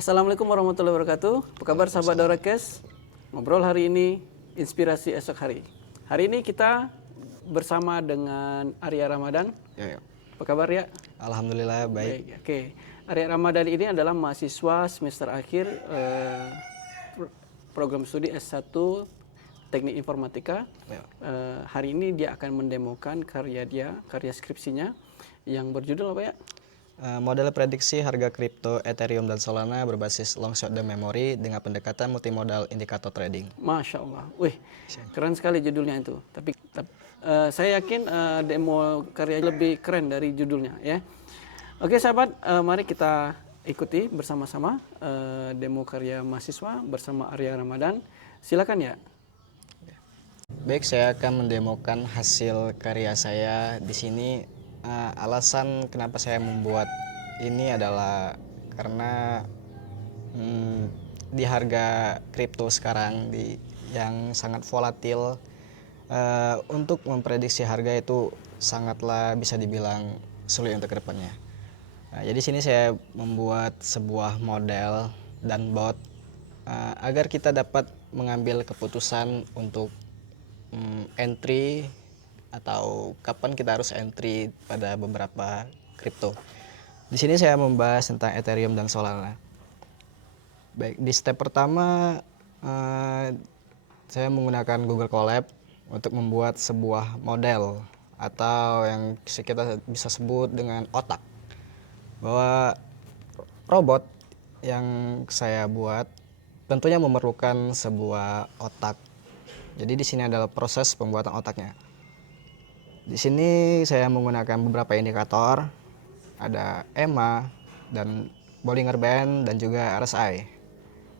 Assalamualaikum warahmatullahi wabarakatuh. Apa kabar sahabat Dorakes? Ngobrol hari ini, inspirasi esok hari. Hari ini kita bersama dengan Arya Ramadan. Ya. Apa kabar ya? Alhamdulillah baik. Baik, oke. Arya Ramadan ini adalah mahasiswa semester akhir program studi S1 Teknik Informatika. Ya. Hari ini dia akan mendemokan karya skripsinya yang berjudul apa ya? Model prediksi harga kripto Ethereum dan Solana berbasis long short dan memory dengan pendekatan multimodal indikator trading. Masya Allah, wih, keren sekali judulnya itu. Tapi saya yakin demo karya lebih keren dari judulnya ya. Oke sahabat, mari kita ikuti bersama-sama demo karya mahasiswa bersama Arya Ramadan. Silakan ya. Baik, saya akan mendemokan hasil karya saya di sini. Alasan kenapa saya membuat ini adalah karena di harga kripto sekarang yang sangat volatil, untuk memprediksi harga itu sangatlah bisa dibilang sulit untuk kedepannya. Jadi sini saya membuat sebuah model dan bot agar kita dapat mengambil keputusan untuk entry atau kapan kita harus entry pada beberapa kripto. Di sini saya membahas tentang Ethereum dan Solana. Baik, di step pertama saya menggunakan Google Colab untuk membuat sebuah model atau yang kita bisa sebut dengan otak. Bahwa robot yang saya buat tentunya memerlukan sebuah otak. Jadi di sini adalah proses pembuatan otaknya. Di sini saya menggunakan beberapa indikator, ada EMA dan Bollinger Band dan juga RSI.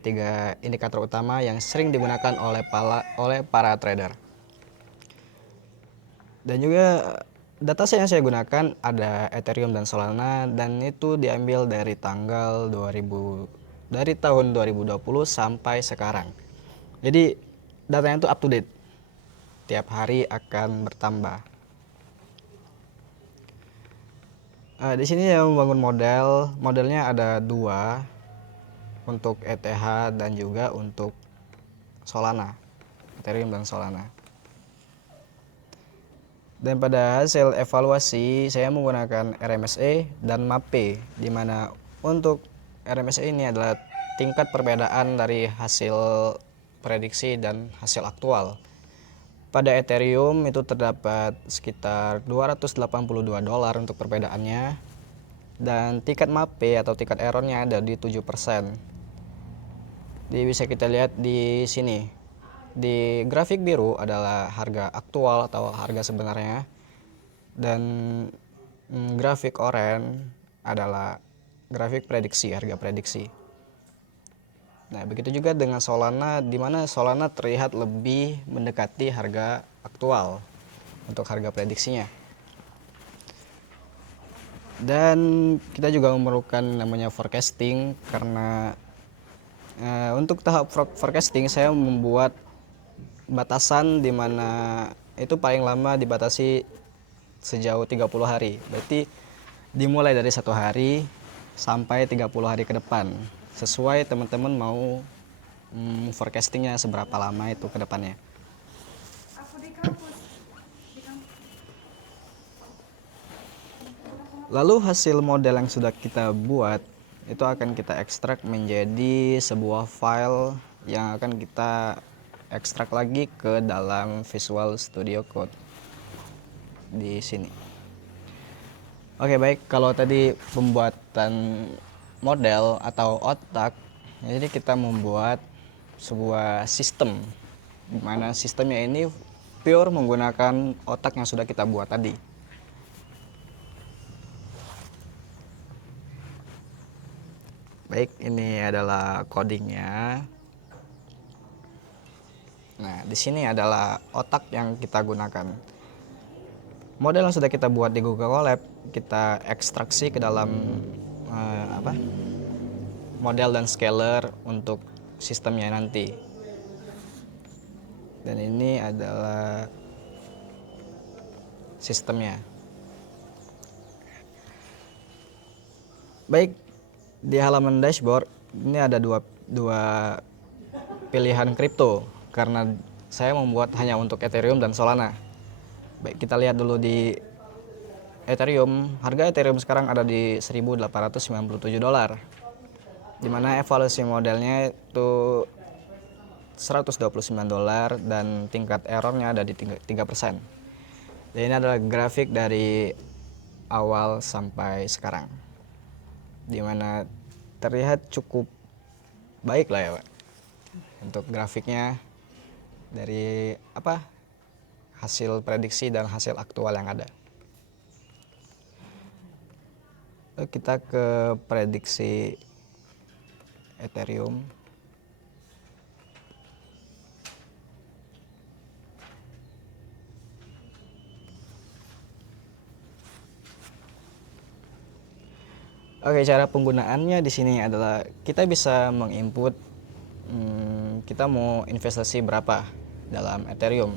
3 indikator utama yang sering digunakan oleh para trader. Dan juga dataset yang saya gunakan ada Ethereum dan Solana, dan itu diambil dari tahun 2020 sampai sekarang. Jadi datanya itu up to date. Tiap hari akan bertambah. Di sini saya membangun modelnya ada 2 untuk ETH dan juga untuk Solana, Ethereum dan Solana. Dan pada hasil evaluasi saya menggunakan RMSE dan MAPE, di mana untuk RMSE ini adalah tingkat perbedaan dari hasil prediksi dan hasil aktual. Pada Ethereum itu terdapat sekitar $282 untuk perbedaannya, dan tingkat MAPE atau tingkat errornya ada di 7%. Jadi bisa kita lihat di sini. Di grafik biru adalah harga aktual atau harga sebenarnya, dan grafik oranye adalah grafik prediksi, harga prediksi. Nah, begitu juga dengan Solana, di mana Solana terlihat lebih mendekati harga aktual untuk harga prediksinya. Dan kita juga memerlukan namanya forecasting, karena untuk tahap forecasting saya membuat batasan di mana itu paling lama dibatasi sejauh 30 hari. Berarti dimulai dari 1 hari sampai 30 hari ke depan. Sesuai teman-teman mau forecastingnya seberapa lama itu ke depannya. Lalu hasil model yang sudah kita buat itu akan kita ekstrak menjadi sebuah file yang akan kita ekstrak lagi ke dalam Visual Studio Code di sini. Oke, baik, kalau tadi pembuatan model atau otak, jadi kita membuat sebuah sistem, di mana sistemnya ini pure menggunakan otak yang sudah kita buat tadi. Baik, ini adalah codingnya. Nah, di sini adalah otak yang kita gunakan. Model yang sudah kita buat di Google Colab kita ekstraksi ke dalam model dan scaler untuk sistemnya nanti. Dan ini adalah sistemnya. Baik, di halaman dashboard ini ada dua pilihan kripto karena saya membuat hanya untuk Ethereum dan Solana. Baik, kita lihat dulu di Ethereum. Harga Ethereum sekarang ada di $1.897, di mana evaluasi modelnya itu $129 dan tingkat errornya ada di 3%. Dan ini adalah grafik dari awal sampai sekarang, di mana terlihat cukup baik lah ya Pak untuk grafiknya dari hasil prediksi dan hasil aktual yang ada. Kita ke prediksi Ethereum. Oke, cara penggunaannya di sini adalah kita bisa menginput kita mau investasi berapa dalam Ethereum.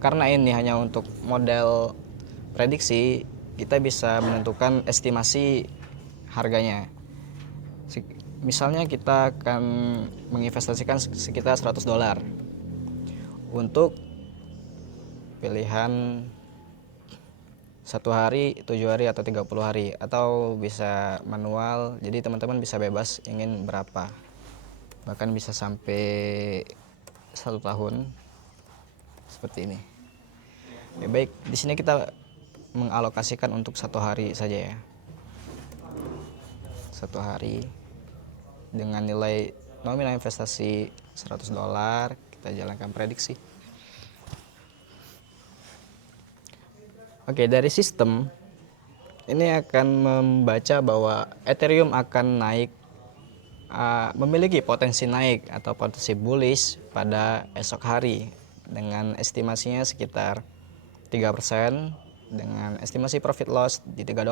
Karena ini hanya untuk model prediksi, kita bisa menentukan estimasi harganya. Misalnya kita akan menginvestasikan sekitar $100 untuk pilihan 1 hari, 7 hari, atau 30 hari, atau bisa manual. Jadi teman-teman bisa bebas ingin berapa, bahkan bisa sampai 1 tahun seperti ini. Baik, di sini kita mengalokasikan untuk 1 hari saja ya. 1 hari dengan nilai nominal investasi $100, kita jalankan prediksi. Oke, dari sistem ini akan membaca bahwa Ethereum akan naik, memiliki potensi naik atau potensi bullish pada esok hari dengan estimasinya sekitar 3% dengan estimasi profit loss di $3.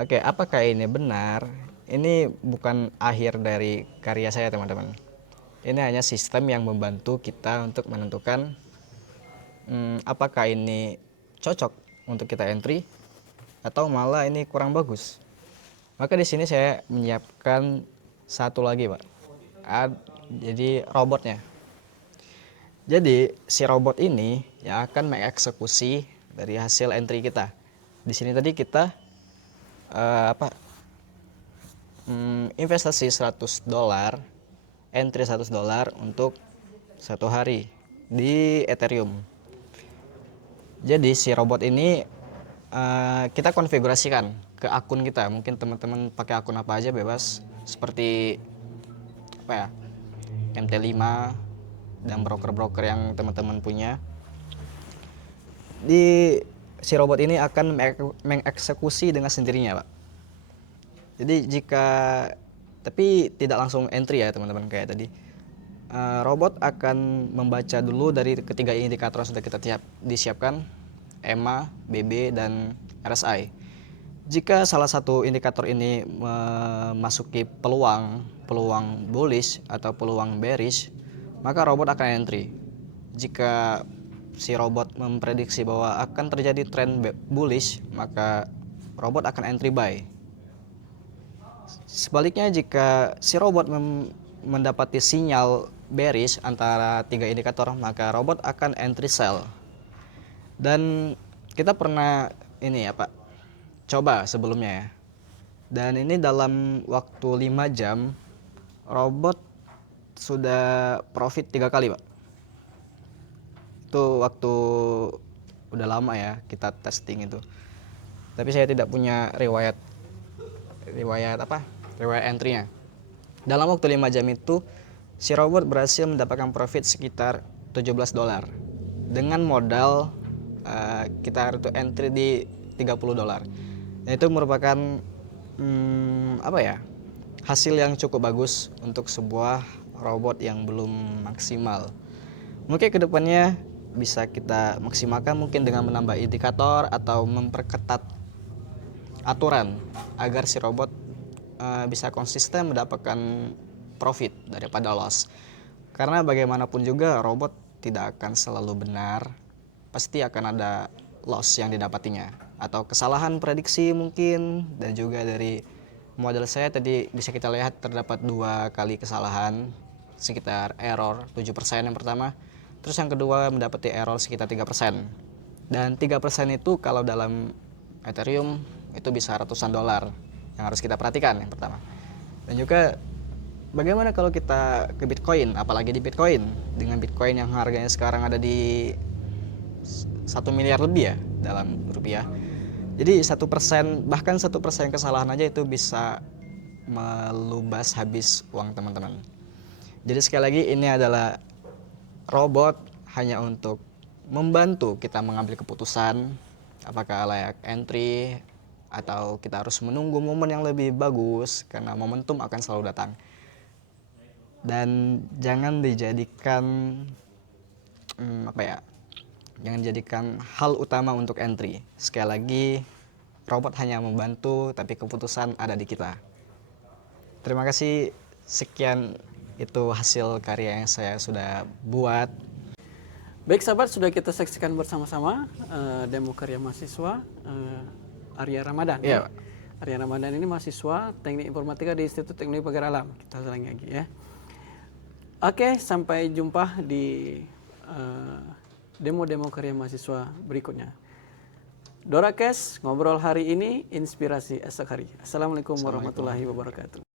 Oke, apakah ini benar? Ini bukan akhir dari karya saya teman-teman. Ini hanya sistem yang membantu kita untuk menentukan apakah ini cocok untuk kita entry atau malah ini kurang bagus. Maka di sini saya menyiapkan satu lagi Pak. Jadi robotnya. Jadi si robot ini yang akan mengeksekusi dari hasil entry kita. Di sini tadi kita investasi $100, entry $100 untuk 1 hari di Ethereum. Jadi si robot ini kita konfigurasikan ke akun kita. Mungkin teman-teman pakai akun apa aja bebas, seperti MT5 dan broker-broker yang teman-teman punya. Si robot ini akan mengeksekusi dengan sendirinya Pak. Jadi tapi tidak langsung entry ya teman-teman kayak tadi. Robot akan membaca dulu dari ketiga indikator yang sudah kita disiapkan, EMA, BB, dan RSI. Jika salah satu indikator ini memasuki peluang bullish atau peluang bearish, maka robot akan entry. Jika si robot memprediksi bahwa akan terjadi tren bullish, maka robot akan entry buy. Sebaliknya, jika si robot mendapati sinyal bearish antara 3 indikator, maka robot akan entry sell. Dan kita pernah ini ya Pak, coba sebelumnya ya. Dan ini dalam waktu 5 jam robot sudah profit 3 kali Pak. Itu waktu udah lama ya kita testing itu. Tapi saya tidak punya riwayat entry-nya. Dalam waktu 5 jam itu si robot berhasil mendapatkan profit sekitar $17 dengan modal kita itu entry di $30. Dan itu merupakan hasil yang cukup bagus untuk sebuah robot yang belum maksimal. Mungkin kedepannya bisa kita maksimalkan mungkin dengan menambah indikator atau memperketat aturan agar si robot bisa konsisten mendapatkan profit daripada loss. Karena bagaimanapun juga robot tidak akan selalu benar, pasti akan ada loss yang didapatinya atau kesalahan prediksi mungkin, dan juga dari Model saya tadi bisa kita lihat terdapat 2 kali kesalahan, sekitar error 7% yang pertama. Terus yang kedua mendapati error sekitar 3%. Dan 3% itu kalau dalam Ethereum itu bisa ratusan dolar yang harus kita perhatikan yang pertama. Dan juga bagaimana kalau kita ke Bitcoin, apalagi di Bitcoin. Dengan Bitcoin yang harganya sekarang ada di 1 miliar lebih ya dalam rupiah. Jadi 1%, bahkan 1% kesalahan aja itu bisa melubas habis uang teman-teman. Jadi sekali lagi ini adalah robot hanya untuk membantu kita mengambil keputusan apakah layak entry atau kita harus menunggu momen yang lebih bagus karena momentum akan selalu datang. Dan jangan dijadikan jangan jadikan hal utama untuk entry. Sekali lagi, robot hanya membantu, tapi keputusan ada di kita. Terima kasih, sekian itu hasil karya yang saya sudah buat. Baik sahabat, sudah kita saksikan bersama-sama demo karya mahasiswa Arya Ramadan. Iya, Pak. Arya Ramadan ini mahasiswa Teknik Informatika di Institut Teknologi Pagar Alam. Kita ulangi lagi ya. Oke, sampai jumpa di demo-demo karya mahasiswa berikutnya. Dorakes, ngobrol hari ini, inspirasi esok hari. Assalamualaikum warahmatullahi wabarakatuh.